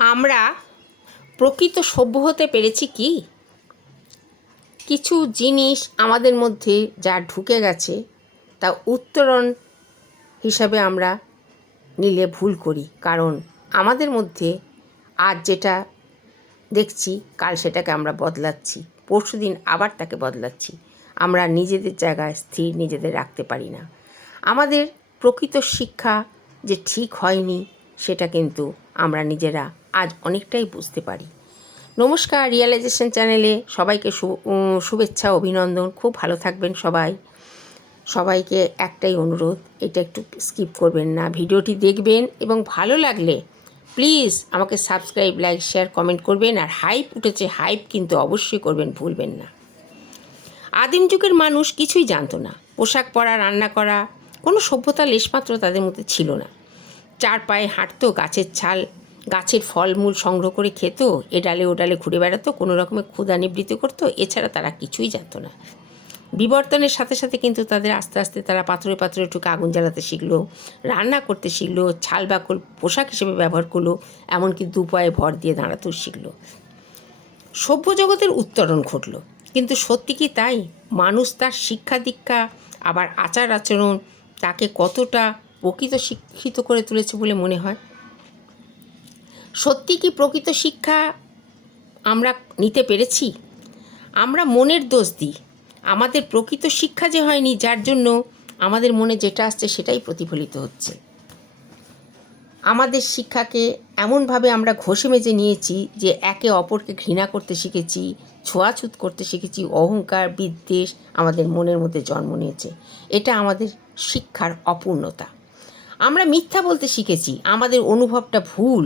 আমরা প্রকৃত সভ্য হতে পেরেছি কি? কিছু জিনিস আমাদের মধ্যে যা ঢুকে গেছে, তা উত্তরণ হিসাবে আমরা নিলে ভুল করি। কারণ আমাদের মধ্যে আজ যেটা দেখছি, কাল সেটাকে আমরা বদলাচ্ছি। পরশু দিন আবার তাকে বদলাচ্ছি। আমরা নিজেদের জায়গায় স্থির, নিজেদের রাখতে পারি না। আমাদের প্রকৃত শিক্ষা যে ঠিক হয়নি, সেটা কিন্তু আমরা নিজেরা আজ অনেকটাই বুঝতে পারি। নমস্কার রিয়েলাইজেশন চ্যানেলে সবাইকে শুভেচ্ছা, অভিনন্দন। খুব ভালো থাকবেন সবাই। সবাইকে একটাই অনুরোধ, এটা একটু স্কিপ করবেন না। ভিডিওটি দেখবেন এবং ভালো লাগলে প্লিজ আমাকে সাবস্ক্রাইব লাইক শেয়ার কমেন্ট করবেন। আর হাইপ উঠেছে হাইপ কিন্তু অবশ্যই করবেন, ভুলবেন না। আদিম যুগের মানুষ কিছুই জানতো না। পোশাক পরা, রান্না করা, কোনো সভ্যতা লেশমাত্র তাদের মধ্যে ছিল না। চার পায়ে হাঁটতো গাছের ছাল গাছের ফলমূল সংগ্রহ করে খেত, এ ডালে ও ডালে ঘুরে বেড়াতো, কোনো রকমের ক্ষুধা নিবৃত্তি করতো, এছাড়া তারা কিছুই জানতো না। বিবর্তনের সাথে সাথে কিন্তু তাদের আস্তে আস্তে তারা পাথরে পাথরে ঠুকে আগুন জ্বালাতে শিখলো, রান্না করতে শিখলো, ছাল বাকল পোশাক হিসেবে ব্যবহার করল, এমনকি দু পায়ে ভর দিয়ে দাঁড়াতেও শিখলো। সভ্য জগতের উত্তরণ ঘটল, কিন্তু সত্যি কি তাই? মানুষ তার শিক্ষা দীক্ষা, আবার আচার আচরণ তাকে কতটা প্রকৃত শিক্ষিত করে তুলেছে বলে মনে হয়? সত্যি কি প্রকৃত শিক্ষা আমরা নিতে পেরেছি? আমরা মনের দোষ দিই। আমাদের প্রকৃত শিক্ষা যে হয়নি, যার জন্য আমাদের মনে যেটা আসছে সেটাই প্রতিফলিত হচ্ছে। আমাদের শিক্ষাকে এমনভাবে আমরা ঘষে মেজে নিয়েছি যে একে অপরকে ঘৃণা করতে শিখেছি, ছোঁয়াছুত করতে শিখেছি, অহংকার, বিদ্বেষ আমাদের মনের মধ্যে জন্ম নিয়েছে। এটা আমাদের শিক্ষার অপূর্ণতা। আমরা মিথ্যা বলতে শিখেছি, আমাদের অনুভবটা ভুল।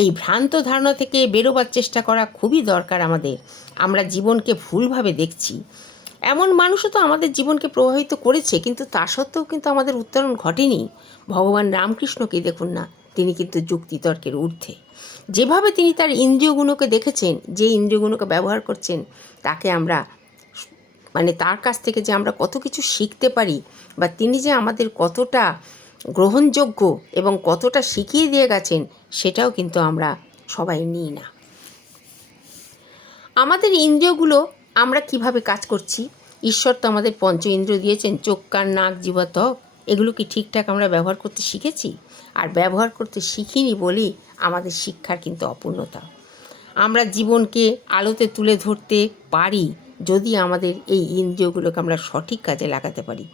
এই ভ্রান্ত ধারণা থেকে বেরোবার চেষ্টা করা খুবই দরকার আমাদের। আমরা জীবনকে ভুলভাবে দেখছি। এমন মানুষও তো আমাদের জীবনকে প্রভাবিত করেছে, কিন্তু তা সত্ত্বেও কিন্তু আমাদের উত্তরণ ঘটেনি। ভগবান রামকৃষ্ণকে দেখুন না, তিনি কিন্তু যুক্তিতর্কের ঊর্ধ্বে। যেভাবে তিনি তার ইন্দ্রিয়গুণকে দেখেছেন, যে ইন্দ্রিয়গুণকে ব্যবহার করছেন, তাকে আমরা মানে তার কাছ থেকে যে আমরা কত কিছু শিখতে পারি, বা তিনি যে আমাদের কতটা গ্রহণযোগ্য এবং কতটা শিখিয়ে দিয়ে গেছেন সেটাও কিন্তু আমরা সবাই নিই না। আমাদের ইন্দ্রিয়গুলো আমরা কীভাবে কাজ করছি? ঈশ্বর তো আমাদের পঞ্চ ইন্দ্রিয় দিয়েছেন, চোখ, কান, নাক ত্বক। এগুলো কি ঠিকঠাক আমরা ব্যবহার করতে শিখেছি? আর ব্যবহার করতে শিখিনি বলেই আমাদের শিক্ষার কিন্তু অপূর্ণতা। আমরা জীবনকে আলোতে তুলে ধরতে পারি যদি আমাদের এই ইন্দ্রিয়গুলোকে আমরা সঠিক কাজে লাগাতে পারি।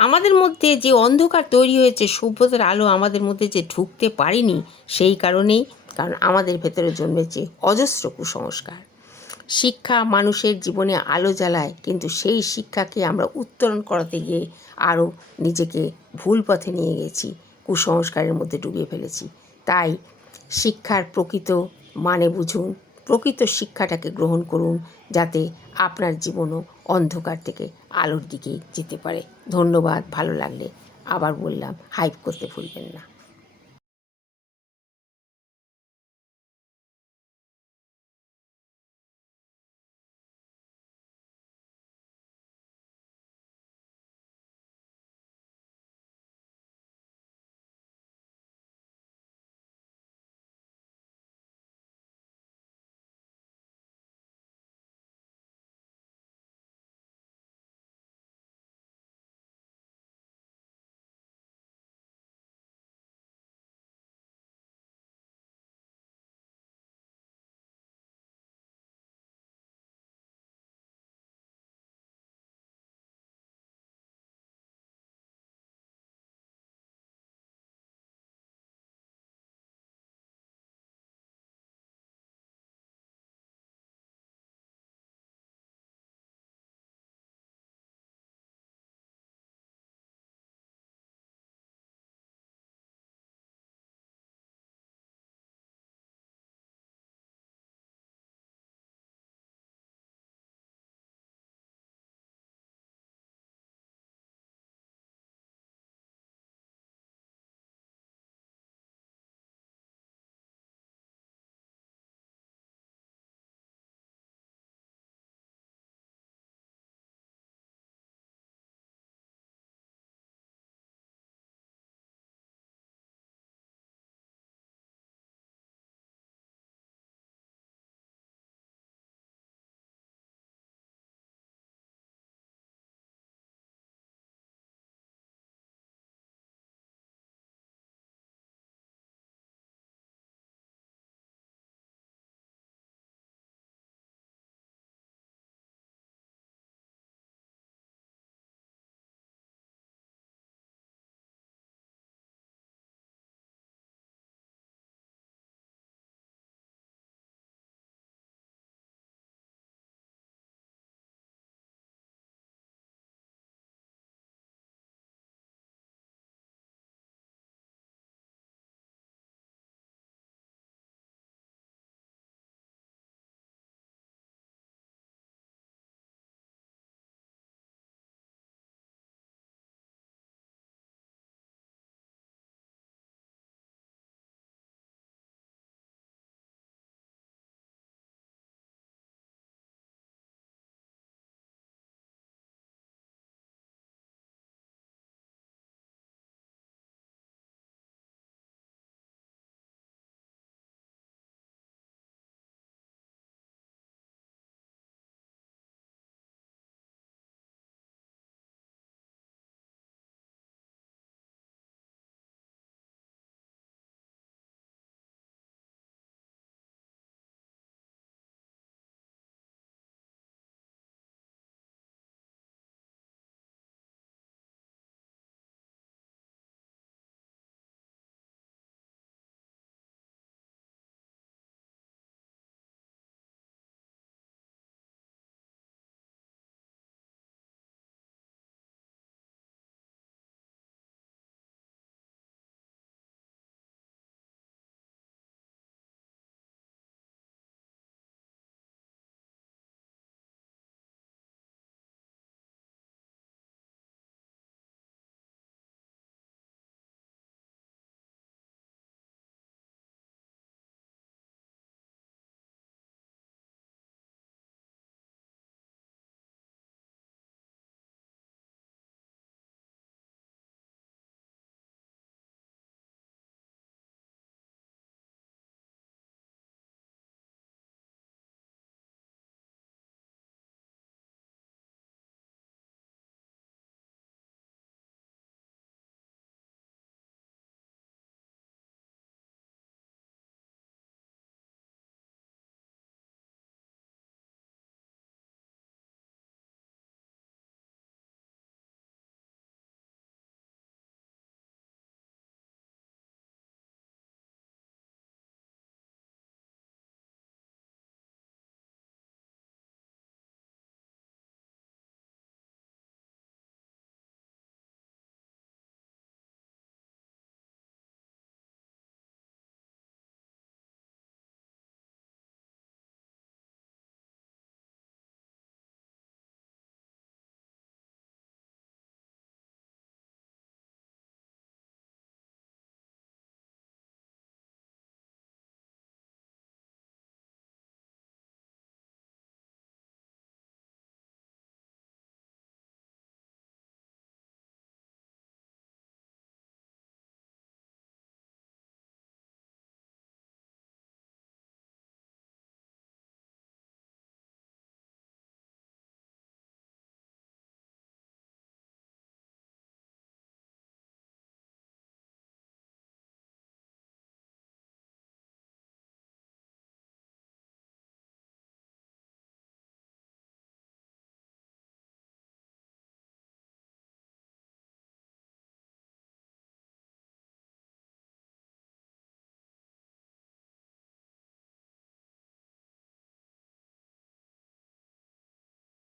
আমাদের মধ্যে যে অন্ধকার তৈরি হয়েছে, সভ্যতার আলো আমাদের মধ্যে যে ঢুকতে পারেনি, সেই কারণেই, কারণ আমাদের ভেতরে জন্মেছে অজস্র কুসংস্কার। শিক্ষা মানুষের জীবনে আলো জ্বালায়, কিন্তু সেই শিক্ষাকে আমরা উত্তরণ করাতে গিয়ে আরও নিজেকে ভুল পথে নিয়ে গেছি, কুসংস্কারের মধ্যে ডুবিয়ে ফেলেছি। তাই শিক্ষার প্রকৃত মানে বুঝুন, প্রকৃত শিক্ষাটাকে গ্রহণ করুন, যাতে আপনার জীবনও অন্ধকার থেকে আলোর দিকে যেতে পারে। ধন্যবাদ, ভালো লাগলে। আবার বললাম হাইপ করতে ভুলবেন না।